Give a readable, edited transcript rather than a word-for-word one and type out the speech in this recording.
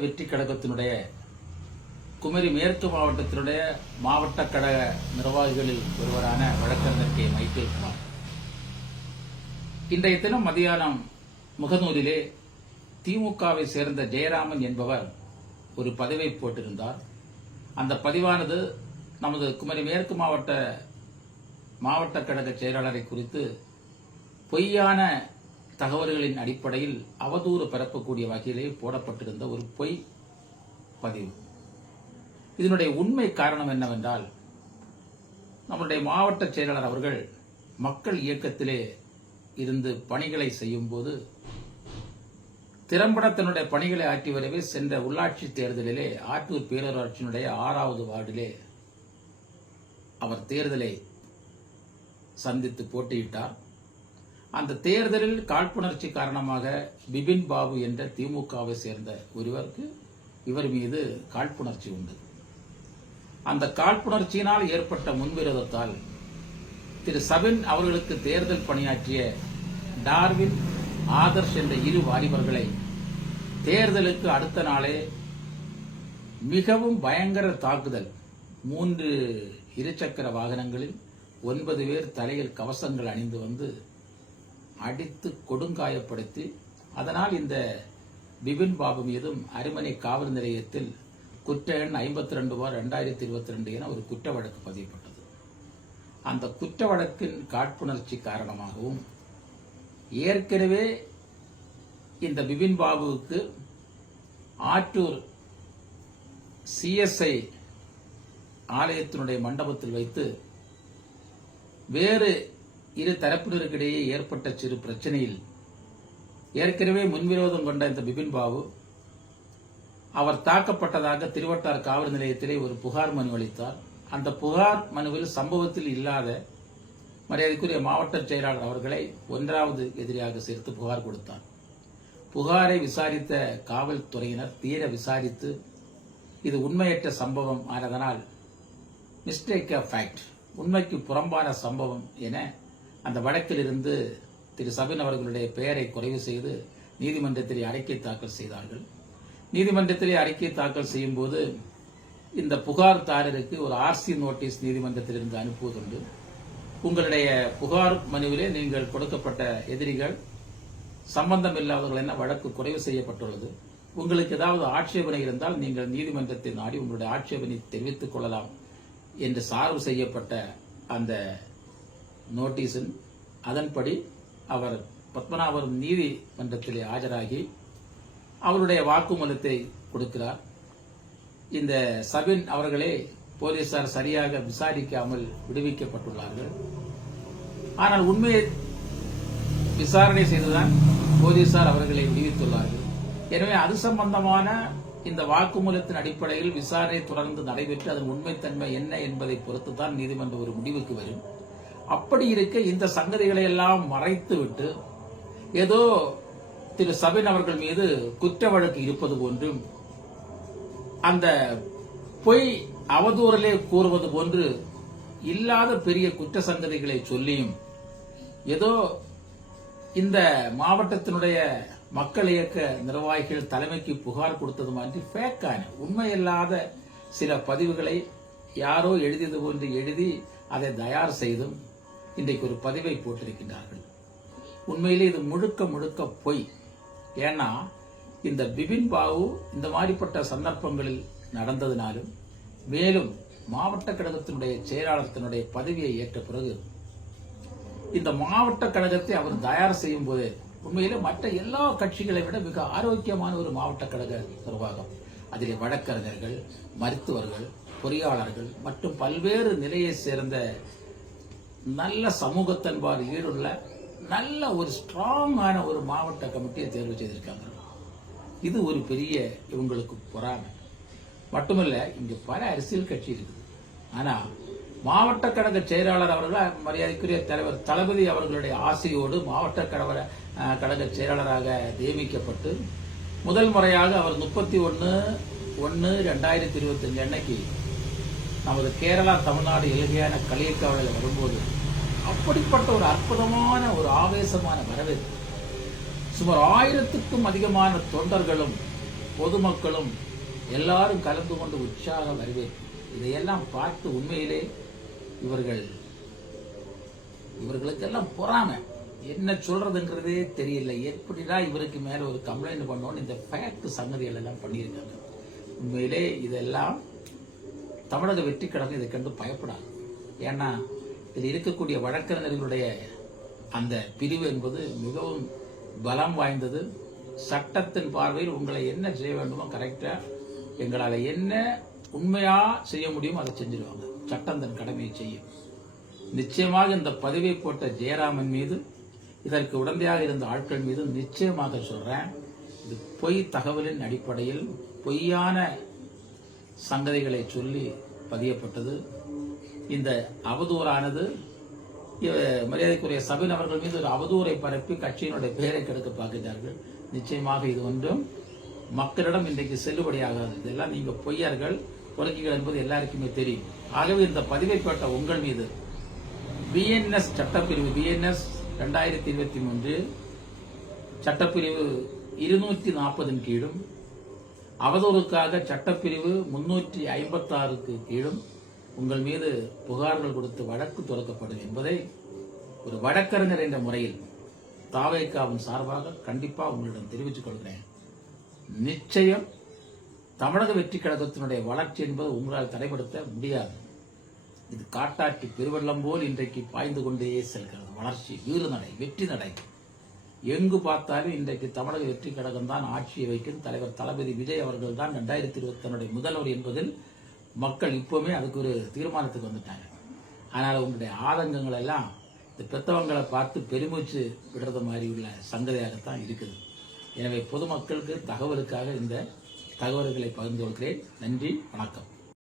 வெற்றி கழகத்தினுடைய குமரி மேற்கு மாவட்டத்தினுடைய மாவட்ட கழக நிர்வாகிகளில் ஒருவரான வழக்கறிஞர் கே. மைக்கேல் குமார் இன்றைய தினம் மதியானம் முகநூலிலே திமுகவை சேர்ந்த ஜெயராமன் என்பவர் ஒரு பதிவை போட்டிருந்தார். அந்த பதிவானது நமது குமரி மேற்கு மாவட்ட கழக செயலாளரை குறித்து பொய்யான தகவல்களின் அடிப்படையில் அவதூறு பரப்பக்கூடிய வகையிலே போடப்பட்டிருந்த ஒரு பொய் பதிவு. இதனுடைய உண்மை காரணம் என்னவென்றால், நம்முடைய மாவட்ட செயலாளர் அவர்கள் மக்கள் இயக்கத்திலே இருந்து பணிகளை செய்யும் போது திறம்பட தன்னுடைய பணிகளை ஆற்றி வரவே சென்ற உள்ளாட்சி தேர்தலிலே ஆற்றூர் பேரூராட்சியினுடைய 6வது வார்டிலே அவர் தேர்தலை சந்தித்து போட்டியிட்டார். அந்த தேர்தலில் காழ்ப்புணர்ச்சி காரணமாக பிபின் பாபு என்ற திமுகவை சேர்ந்த ஒருவருக்கு இவர் மீது காழ்ப்புணர்ச்சி உண்டு. அந்த காழ்ப்புணர்ச்சியினால் ஏற்பட்ட முன்விரோதத்தால் திரு சபின் அவர்களுக்கு தேர்தல் பணியாற்றிய டார்வின், ஆதர்ஷ் என்ற இரு வாலிபர்களை தேர்தலுக்கு அடுத்த நாளே மிகவும் பயங்கர தாக்குதல், 3 இருசக்கர வாகனங்களில் 9 பேர் தலையில் கவசங்கள் அணிந்து வந்து அடித்து கொடுங்காயப்படுத்தி, அதனால் இந்த பிபின் பாபு மீதும் அரிமனை காவல் நிலையத்தில் குற்ற எண் 52/2022 என ஒரு குற்ற வழக்கு பதியப்பட்டது. அந்த குற்ற வழக்கின் காழ்ப்புணர்ச்சி காரணமாகவும் ஏற்கனவே இந்த பிபின் பாபுவுக்கு ஆற்றூர் CSI ஆலயத்தினுடைய மண்டபத்தில் வைத்து வேறு இரு தரப்பினருக்கிடையே ஏற்பட்ட சிறு பிரச்சனையில் ஏற்கனவே முன்விரோதம் கொண்ட இந்த பிபின் பாபு அவர் தாக்கப்பட்டதாக திருவட்டார் காவல் நிலையத்திலே ஒரு புகார் மனு அளித்தார். அந்த புகார் மனுவில் சம்பவத்தில் இல்லாத மரியாதைக்குரிய மாவட்ட செயலாளர் அவர்களை 1வது எதிரியாக சேர்த்து புகார் கொடுத்தார். புகாரை விசாரித்த காவல்துறையினர் தீர விசாரித்து இது உண்மையற்ற சம்பவம் ஆனதனால் மிஸ்டேக் ஆஃப் ஃபேக்ட், உண்மைக்கு புறம்பான சம்பவம் என அந்த வழக்கிலிருந்து திரு சபின் அவர்களுடைய பெயரை குறைவு செய்து நீதிமன்றத்திலே அறிக்கை தாக்கல் செய்தார்கள். நீதிமன்றத்திலே அறிக்கை தாக்கல் செய்யும் போது இந்த புகார்தாரருக்கு ஒரு RC நோட்டீஸ் நீதிமன்றத்திலிருந்து அனுப்புவதுண்டு. உங்களுடைய புகார் மனுவிலே நீங்கள் கொடுக்கப்பட்ட எதிரிகள் சம்பந்தம் இல்லாதவர்கள் என வழக்கு குறைவு செய்யப்பட்டுள்ளது. உங்களுக்கு ஏதாவது ஆட்சேபனை இருந்தால் நீங்கள் நீதிமன்றத்தை நாடி உங்களுடைய ஆட்சேபனை தெரிவித்துக் கொள்ளலாம் என்று சார்பு செய்யப்பட்ட அந்த நோட்டீஸின் அதன்படி அவர் பத்மநாபபுரம் நீதிமன்றத்திலே ஆஜராகி அவருடைய வாக்குமூலத்தை கொடுக்கிறார். இந்த சபின் அவர்களே போலீசார் சரியாக விசாரிக்காமல் விடுவிக்கப்பட்டுள்ளார்கள். ஆனால் உண்மையை விசாரணை செய்துதான் போலீசார் அவர்களை விடுவித்துள்ளார்கள். எனவே அது சம்பந்தமான இந்த வாக்குமூலத்தின் அடிப்படையில் விசாரணை தொடர்ந்து நடைபெற்று அதன் உண்மைத்தன்மை என்ன என்பதை பொறுத்துதான் நீதிமன்றம் ஒரு முடிவுக்கு வரும். அப்படி இருக்க இந்த சங்கதிகளை எல்லாம் மறைத்துவிட்டு ஏதோ திரு சபின் அவர்கள் மீது குற்ற வழக்கு இருப்பது போன்றும் அந்த பொய் அவதூறிலே கூறுவது போன்று இல்லாத பெரிய குற்ற சங்கதிகளை சொல்லியும் ஏதோ இந்த மாவட்டத்தினுடைய மக்கள் இயக்க நிர்வாகிகள் தலைமைக்கு புகார் கொடுத்தது மாதிரி ஃபேக்கான உண்மையில்லாத சில பதிவுகளை யாரோ எழுதியது போன்று எழுதி அதை தயார் செய்தும் இன்றைக்கு ஒரு பதிவை போட்டிருக்கின்றார்கள். உண்மையிலே இது முழுக்க பொய். ஏன்னா இந்த பிபின் பாபு இந்த மாதிரிப்பட்ட சந்தர்ப்பங்களில் நடந்ததினாலும் மேலும் மாவட்ட கழகத்தினுடைய செயலாளர் பதவியை ஏற்ற பிறகு இந்த மாவட்ட கழகத்தை அவர் தயார் செய்யும் போது உண்மையிலே மற்ற எல்லா கட்சிகளை விட மிக ஆரோக்கியமான ஒரு மாவட்ட கழக நிர்வாகம். அதிலே வழக்கறிஞர்கள், மருத்துவர்கள், பொறியாளர்கள் மற்றும் பல்வேறு நிலையை சேர்ந்த நல்ல சமூகத்தன்பார் ஈடுள்ள நல்ல ஒரு ஸ்ட்ராங்கான ஒரு மாவட்ட கமிட்டியை தேர்வு செய்திருக்காங்க. இது ஒரு பெரிய இவங்களுக்கு பொறாமை மட்டுமல்ல. இங்கு பல அரசியல் கட்சி இருக்குது. ஆனா மாவட்ட கழக செயலாளர் அவர்கள் மரியாதைக்குரிய தலைவர் தளபதி அவர்களுடைய ஆசையோடு மாவட்ட கழக செயலாளராக நியமிக்கப்பட்டு முதல் முறையாக அவர் 31/1/2025 அன்னைக்கு நமது கேரளா தமிழ்நாடு இலங்கையான களியக்காவலில் வரும்போது அப்படிப்பட்ட ஒரு அற்புதமான ஒரு ஆவேசமான வரவேற்பு சுமார் 1000க்கும் அதிகமான தொண்டர்களும் பொதுமக்களும் எல்லாரும் கலந்து கொண்டு உற்சாக வரவேற்பு. இதையெல்லாம் பார்த்து உண்மையிலே இவர்களுக்கெல்லாம் பொறாமை, என்ன சொல்றதுங்கிறதே தெரியல. எப்படிதான் இவருக்கு மேல ஒரு கம்ப்ளைண்ட் பண்ணோன்னு இந்த ஃபேக்ட் சங்கதிகள் எல்லாம் பண்ணியிருக்காங்க. உண்மையிலே இதெல்லாம் தமிழக வெற்றி கழகம் இதை கண்டு பயப்படாது. ஏன்னா இதில் இருக்கக்கூடிய வழக்கறிஞர்களுடைய அந்த பிரிவு என்பது மிகவும் பலம் வாய்ந்தது. சட்டத்தின் பார்வையில் உங்களை என்ன செய்ய வேண்டுமோ கரெக்டா எங்களால் என்ன உண்மையா செய்ய முடியுமோ அதை செஞ்சிருவாங்க. சட்டம் தன் கடமையை செய்யும். நிச்சயமாக இந்த பதவியை போட்ட ஜெயராமன் மீது, இதற்கு உடந்தையாக இருந்த ஆட்கள் மீது நிச்சயமாக சொல்றேன், இது பொய் தகவலின் அடிப்படையில் பொய்யான சங்கதிகளை சொல்லி பதியப்பட்டது. இந்த அவதூறானது மரியாதைக்குரிய சபின் அவர்கள் மீது ஒரு அவதூறை பரப்பி கட்சியினுடைய பெயரை கெடுக்க பார்க்கிறார்கள். நிச்சயமாக இது ஒன்றும் மக்களிடம் இன்றைக்கு செல்லுபடியாகாது. இதெல்லாம் நீங்க பொய்யர்கள், பொறுக்கிகள் என்பது எல்லாருக்குமே தெரியும். ஆகவே இந்த பதிவை போட்ட உங்கள் மீது பிஎன்எஸ் சட்டப்பிரிவு BNS 2023 சட்டப்பிரிவு 240 கீழும், அவதூறுக்காக சட்டப்பிரிவு 356 கீழும் உங்கள் மீது புகார்கள் கொடுத்து வழக்கு தொடக்கப்படும் என்பதை ஒரு வழக்கறிஞர் என்ற முறையில் தாவேகாவின் சார்பாக கண்டிப்பா உங்களிடம் தெரிவித்துக் கொள்கிறேன். நிச்சயம் தமிழக வெற்றி கழகத்தினுடைய வளர்ச்சி என்பது உங்களால் தடைப்படுத்த முடியாது. இது காட்டாற்றி பெருவெள்ளம் போல் இன்றைக்கு பாய்ந்து கொண்டே செல்கிறது. வளர்ச்சி, வீறு நடை, வெற்றி நடை. எங்கு பார்த்தாலும் இன்றைக்கு தமிழக வெற்றி கழகம் தான் ஆட்சியை வைக்கும். தலைவர் தளபதி விஜய் அவர்கள் தான் 2021 முதல்வர் என்பதில் மக்கள் இப்பவுமே அதுக்கு ஒரு தீர்மானத்துக்கு வந்துட்டாங்க. ஆனால் உங்களுடைய ஆதங்கங்கள் எல்லாம் இந்த பெத்தவங்களை பார்த்து பெருமூச்சு விடுறது மாதிரி உள்ள சங்கதியாகத்தான் இருக்குது. எனவே பொதுமக்களுக்கு தகவலுக்காக இந்த தகவல்களை பகிர்ந்து கொள்கிறேன். நன்றி, வணக்கம்.